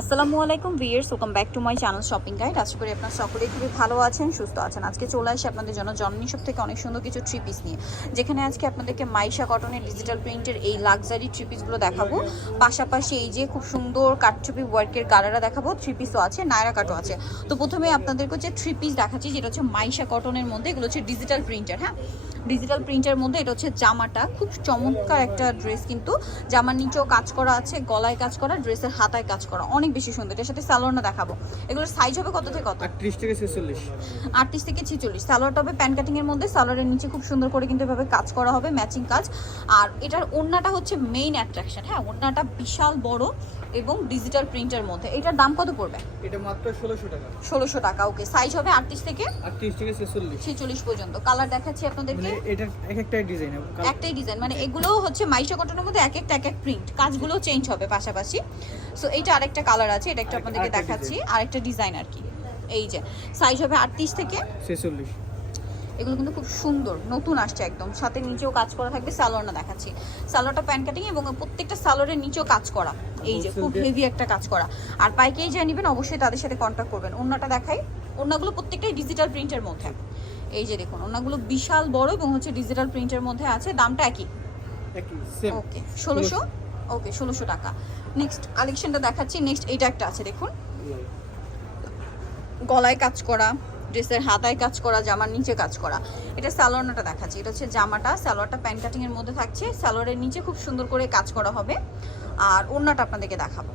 আসসালামু আলাইকুম viewers welcome back to my channel shopping guide আশা করি আপনার সকলেই খুবই ভালো আছেন, সুস্থ আছেন। আজকে চলে আসি আপনাদের জন্য জননী শপ থেকে অনেক সুন্দর কিছু থ্রি পিস নিয়ে। যেখানে আজকে আপনাদেরকে মাইশা কটনের ডিজিটাল প্রিন্টের এই লাক্সারি থ্রি পিসগুলো দেখাবো। পাশাপাশি এই যে খুব সুন্দর কাঠচুপি ওয়ার্কের গারারা দেখাবো থ্রি পিসও আছে নায়রা কাটও আছে। তো প্রথমে আপনাদেরকে হচ্ছে থ্রি পিস দেখাচ্ছি, যেটা হচ্ছে মাইশা কটনের মধ্যে, এগুলো হচ্ছে ডিজিটাল প্রিন্টার হ্যাঁ? ডিজিটাল প্রিন্টের মধ্যে এটা হচ্ছে জামাটা। খুব চমৎকার একটা ড্রেস কিন্তু। জামার নিচেও কাজ করা আছে গলায় কাজ করা ড্রেসের হাতায় কাজ করা। অনেক বেশি সুন্দর। এটার সাথে সালোয়ারটা দেখাবো। এগুলোর সাইজ হবে কত থেকে কত? আটত্রিশ থেকে ছেচল্লিশ। আটত্রিশ থেকে ছিচল্লিশ। সালোয়ারটা হবে প্যান কাটিং এর মধ্যে। সালোয়ারের নিচে খুব সুন্দর করে কিন্তু এভাবে কাজ করা হবে ম্যাচিং কাজ। আর এটার ওড়নাটা হচ্ছে মেইন অ্যাট্রাকশন হ্যাঁ ওড়নাটা বিশাল বড় এবং ডিজিটাল প্রিন্টের মধ্যে। এটার দাম কত পড়বে? এটা মাত্র ষোলোশো টাকা। ষোলোশো টাকা। ওকে সাইজ হবে আটত্রিশ থেকে আটত্রিশ থেকে ছেচল্লিশ। ছেচল্লিশ পর্যন্ত। কালার দেখাচ্ছি আপনাদেরকে। মানে এটা এক একটা ডিজাইন একটাই ডিজাইন মানে এগুলো হচ্ছে মাইশা কটনের মধ্যে এক একটা এক এক প্রিন্ট কাজগুলো চেঞ্জ হবে পাশাপাশি। সো এইটা আরেকটা কালার আছে এটা একটু আপনাদেরকে দেখাচ্ছি। আরেকটা ডিজাইন আর কি। এই যে সাইজ হবে আটত্রিশ থেকে। ছেচল্লিশ। এগুলো কিন্তু খুব সুন্দর নতুন আসছে একদম। সাথে নিচেও কাজ করা থাকবে সালোয়ারটা দেখাচ্ছি। সালোয়ারটা প্যান কাটিং এবং প্রত্যেকটা সালোয়ারের নিচেও কাজ করা। এই যে খুব হেভি একটা কাজ করা। আর পাইকারি যা নেবেন অবশ্যই তাদের সাথে কন্ট্যাক্ট করবেন। অন্যটা দেখাই। অন্যগুলো প্রত্যেকটাই ডিজিটাল প্রিন্টের মধ্যে। এই যে দেখুন অন্যগুলো বিশাল বড় এবং হচ্ছে ডিজিটাল প্রিন্টের মধ্যে আছে দামটা একই? ওকে ষোলোশো? ওকে ষোলোশো টাকা। নেক্সট কালেকশনটা দেখাচ্ছি। নেক্সট এইটা একটা আছে দেখুন। গলায় কাজ করা ড্রেসের হাতায় কাজ করা জামার নিচে কাজ করা। এটা সালোয়ারটা দেখাচ্ছি। এটা হচ্ছে জামাটা সালোয়ারটা প্যান্ট কাটিং এর মধ্যে থাকছে। সালোয়ারের নিচে খুব সুন্দর করে কাজ করা হবে। আর ওড়নাটা আপনাদেরকে দেখাবো।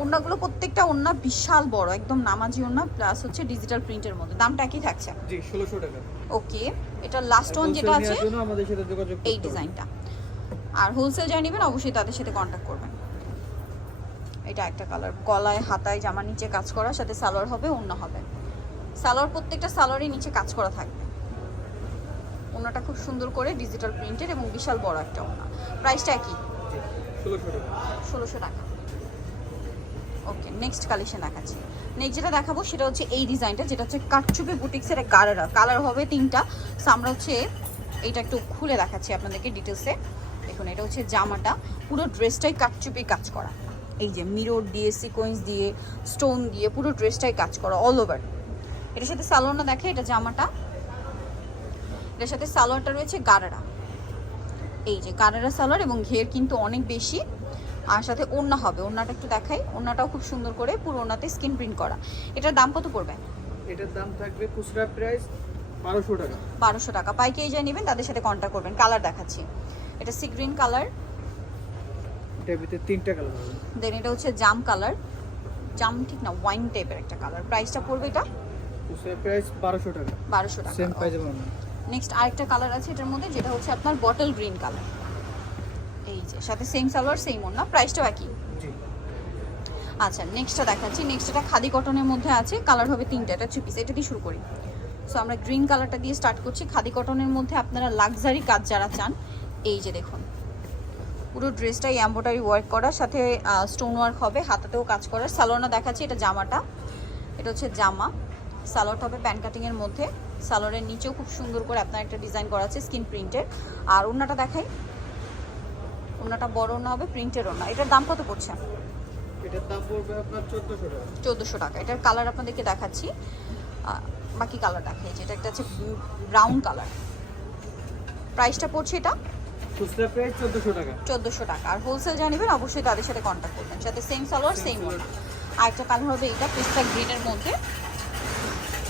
ওড়নাগুলো প্রত্যেকটা ওড়না বিশাল বড় একদম নামাজি ওড়না প্লাস হচ্ছে ডিজিটাল প্রিন্টের মধ্যে। দামটা কি থাকছে। জি ষোলোশো টাকা। ওকে এটা লাস্ট ওয়ান যেটা আছে জন্য আমাদের সাথে যোগাযোগ এই ডিজাইনটা আর হোলসেল যারা নেবেন অবশ্যই তাদের সাথে কন্ট্যাক্ট করবেন। এটা একটা কালার গলায় হাতায় জামা নিচে কাজ করা সাথে সালোয়ার হবে অন্য হবে। সালোয়ার প্রত্যেকটা সালোয়ারের নিচে কাজ করা থাকবে। ওনাটা খুব সুন্দর করে ডিজিটাল প্রিন্টেড এবং বিশাল বড় একটা ওনা প্রাইসটা একই? জি, ষোলোশো টাকা। ষোলোশো টাকা। ওকে নেক্সট কালেকশন দেখাচ্ছি। নেক্সট যেটা দেখাবো সেটা হচ্ছে এই ডিজাইনটা যেটা হচ্ছে কাটচুপি বুটিক্সের কালার কালার হবে তিনটা। So, আমরা হচ্ছে এইটা একটু খুলে দেখাচ্ছি আপনাদেরকে ডিটেলসে দেখুন এটা হচ্ছে জামাটা। পুরো ড্রেসটাই কাটচুপি কাজ করা। এই যে মিরর দিয়ে সিকোয়েন্স দিয়ে স্টোন দিয়ে পুরো ড্রেসটাই কাজ করা অল ওভার এটার সাথে সালোয়ারটা দেখে এটা জামাটা। এটার সাথে সালোয়ারটা রয়েছে গারারা। এই যে গারারা সালোয়ার এবং ঘের কিন্তু অনেক বেশি। আর সাথে ওড়না হবে। ওড়নাটা একটু দেখাই। ওড়নাটাও খুব সুন্দর করে পুরো ওড়নাতে স্কিন প্রিন্ট করা। এটার দাম কত পড়বে? এটার দাম থাকবে খুচরা প্রাইস বারোশো টাকা। বারোশো টাকা। পাইকারি যা নেবেন তাদের সাথে কন্ট্যাক্ট করবেন। কালার দেখাচ্ছি। এটা সি গ্রিন কালার এটার ভিতরে তিনটা কালার দেন এটা হচ্ছে জাম কালার জাম ঠিক না ওয়াইন টাইপের একটা কালার প্রাইসটা পড়বে এটা? খুচরা প্রাইস বারোশো টাকা। বারোশো টাকা সেম প্রাইস নেক্সট আরেকটা কালার আছে এটার মধ্যে যেটা হচ্ছে আপনার বটল গ্রিন কালার এই যে সাথে সেম সালোয়ার সেম ওড়না প্রাইসটাও একই। আচ্ছা নেক্সটটা দেখাচ্ছি। নেক্সট এটা খাদি কটনের মধ্যে আছে কালার হবে তিনটা এটা থ্রি পিস এটা দিয়ে শুরু করি। সো আমরা গ্রিন কালারটা দিয়ে স্টার্ট করছি। খাদি কটনের মধ্যে আপনারা লাক্সারি কাজ যারা চান এই যে দেখুন। পুরো ড্রেসটাই এম্ব্রয়ডারি ওয়ার্ক করা সাথে স্টোন ওয়ার্ক হবে হাতাতেও কাজ করার। সালোয়ারটা দেখাচ্ছি এটা জামাটা। এটা হচ্ছে জামা। সালোয়ারটা হবে প্যান কাটিংয়ের মধ্যে। সালোয়ারের নিচেও খুব সুন্দর করে আপনার একটা ডিজাইন করা আছে স্কিন প্রিন্টের আর ওড়নাটা দেখাই। ওড়নাটা বড় না হবে প্রিন্টের ওড়না এটার দাম কত পড়ছে? এটার দাম পড়বে আপনার চোদ্দোশো টাকা। চোদ্দোশো টাকা। এটার কালার আপনাদেরকে দেখাচ্ছি। বাকি কালার দেখাচ্ছি এটা একটা হচ্ছে ব্রাউন কালার প্রাইসটা পড়ছে এটা? খুচরা প্রাইস চোদ্দোশো টাকা। চোদ্দোশো টাকা। আর হোলসেল জানিবেন অবশ্যই তাদের সাথে কন্ট্যাক্ট করবেন। সাথে সেম সালোয়ার সেম ওনা আর একটা কালার হবে এটা পিস্তা গ্রিনের মধ্যে।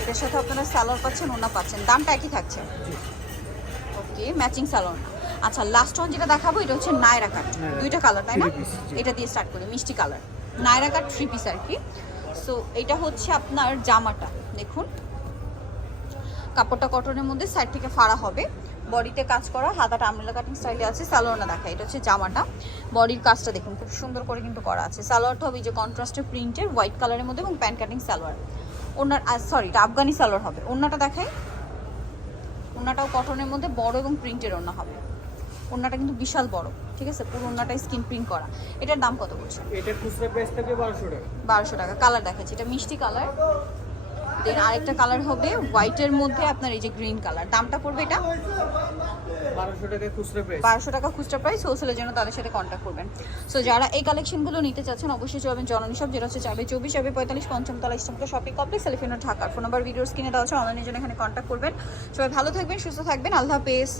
এটার সাথে আপনারা সালোয়ার পাচ্ছেন ওনা পাচ্ছেন। দামটা একই থাকছে? ওকে ম্যাচিং সালোয়ার আচ্ছা লাস্ট ওয়ান যেটা দেখাবো এটা হচ্ছে নায়রা কাট দুইটা কালার তাই না। এটা দিয়ে স্টার্ট করি মিষ্টি colour Naira cut three piece আর কি। সো এটা হচ্ছে আপনার জামাটা দেখুন। কাপড়টা কটনের মধ্যে সাইড থেকে ফাড়া হবে। বডিতে কাজ করা হাতাটা আমরেলা কাটিং স্টাইলে আছে সালোয়ারটা দেখা এটা হচ্ছে জামাটা। বডির কাজটা দেখুন খুব সুন্দর করে কিন্তু করা আছে। সালোয়ারটা হবে যে কন্ট্রাস্টের প্রিন্টের হোয়াইট কালারের মধ্যে এবং প্যান্ট কাটিং সালোয়ার ওনার সরি এটা আফগানি সালোয়ার হবে। ওনাটা দেখাই। ওনাটাও কটনের মধ্যে বড় এবং প্রিন্টের ওনা হবে। ওনাটা কিন্তু বিশাল বড় ঠিক আছে? পুরো ওনাটাই স্কিন প্রিন্ট করা। এটার দাম কত পড়ছে এটার খুচরা প্রাইস থাকবে বারোশো টাকা। বারোশো টাকা কালার দেখাচ্ছি। এটা মিষ্টি কালার দেন আরেকটা কালার হবে হোয়াইটের মধ্যে আপনার এই যে গ্রিন কালার দামটা পড়বে এটা? বারোশো টাকা খুচরা প্রাইস বারোশো টাকা খুচরা প্রাইস হোলসেলের জন্য তাদের সাথে কন্ট্যাক্ট করবেন। সো যারা এই কালেকশনগুলো নিতে চাচ্ছেন অবশ্যই চলবেন জননী সব যেটা হচ্ছে চাবে চব্বিশ চাবে পঁয়তাল্লিশ পঞ্চম তলা ইসলামপুর শপিং কমপ্লেক্স সেলিফিনো ঢাকার। ফোন নাম্বার ভিডিওস কিনে দেওয়া হচ্ছে অনলাইনের জন্য এখানে কন্ট্যাক্ট করবেন। সবাই ভালো থাকবেন সুস্থ থাকবেন। আল্লাহ হাফেজ।